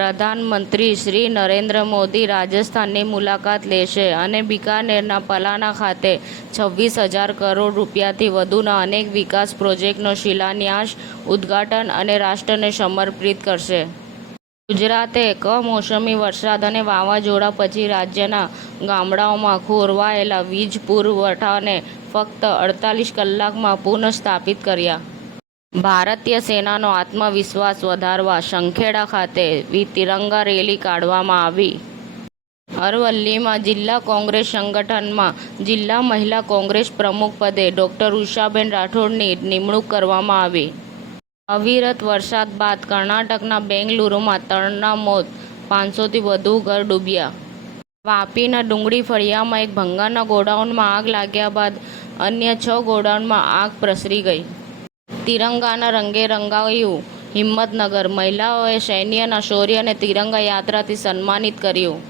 પ્રધાનમંત્રી શ્રી નરેન્દ્ર મોદી રાજસ્થાનની મુલાકાત લેશે અને બિકાનેરના પલાના ખાતે 26,000 કરોડ રૂપિયાથી વધુના અનેક વિકાસ પ્રોજેક્ટનો શિલાન્યાસ, ઉદ્ઘાટન અને રાષ્ટ્રને સમર્પિત કરશે. ગુજરાતે કમોસમી વરસાદ અને વાવાઝોડા પછી રાજ્યના ગામડાઓમાં ખોરવાયેલા વીજ પુરવઠાને ફક્ત 48 કલાકમાં પુનઃસ્થાપિત કર્યા. ભારતીય સેનાનો આત્મવિશ્વાસ વધારવા સંખેડા ખાતે તિરંગા રેલી કાઢવામાં આવી. અરવલ્લીમાં જિલ્લા કોંગ્રેસ સંગઠનમાં જિલ્લા મહિલા કોંગ્રેસ પ્રમુખ પદે ડોક્ટર ઉષાબેન રાઠોડની નિમણૂક કરવામાં આવી. અવિરત વરસાદ બાદ કર્ણાટકના બેંગલુરુમાં ત્રણના મોત, 500થી વધુ ઘર ડૂબ્યા. વાપીના ડુંગળી ફળિયામાં એક ભંગારના ગોડાઉનમાં આગ લાગ્યા બાદ અન્ય 6 ગોડાઉનમાં આગ પ્રસરી ગઈ. તિરંગાના રંગે રંગાયું હિંમતનગર, મહિલાઓએ સૈન્યના શૌર્યને તિરંગા યાત્રાથી સન્માનિત કર્યું.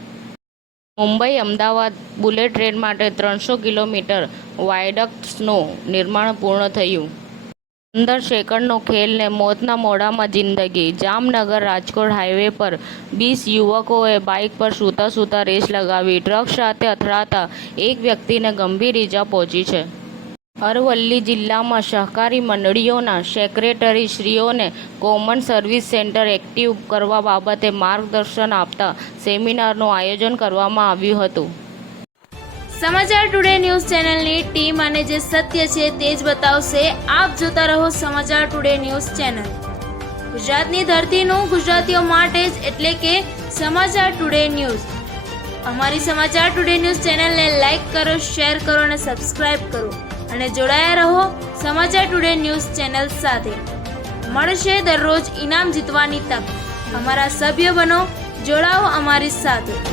મુંબઈ અમદાવાદ બુલેટ ટ્રેન માટે 300 કિલોમીટર વાયડક્ટ્સનું નિર્માણ પૂર્ણ થયું. 15 સેકન્ડનો ખેલ ને મોતના મોઢામાં જિંદગી. જામનગર રાજકોટ હાઈવે પર 20 યુવકોએ બાઇક પર સૂતા સૂતા રેસ લગાવી. ટ્રક સાથે અથડાતા એક વ્યક્તિને ગંભીર ઈજા પહોંચી છે. અરવલ્લી જિલ્લામાં સહકારી મંડળીઓના સેક્રેટરીશ્રીઓને કોમન સર્વિસ સેન્ટર એક્ટિવ કરવા બાબતે માર્ગદર્શન આપતા સેમિનારનું આયોજન કરવામાં આવ્યું હતું. સમાચાર ટુડે ન્યૂઝ ચેનલની ટીમ અને જે સત્ય છે તે જ બતાવશે. આપ જોતા રહો સમાચાર ટુડે ન્યૂઝ ચેનલ. ગુજરાતની ધરતીનું ગુજરાતીઓ માટે જ, એટલે કે સમાચાર ટુડે ન્યૂઝ. અમારી સમાચાર ટુડે ન્યૂઝ ચેનલને લાઈક કરો, શેર કરો અને સબસ્ક્રાઇબ કરો અને જોડાયા રહો સમાચાર ટુડે ન્યૂઝ ચેનલ સાથે. મળશે દરરોજ ઇનામ જીતવાની તક. અમારા સભ્ય બનો, જોડાઓ અમારી સાથે.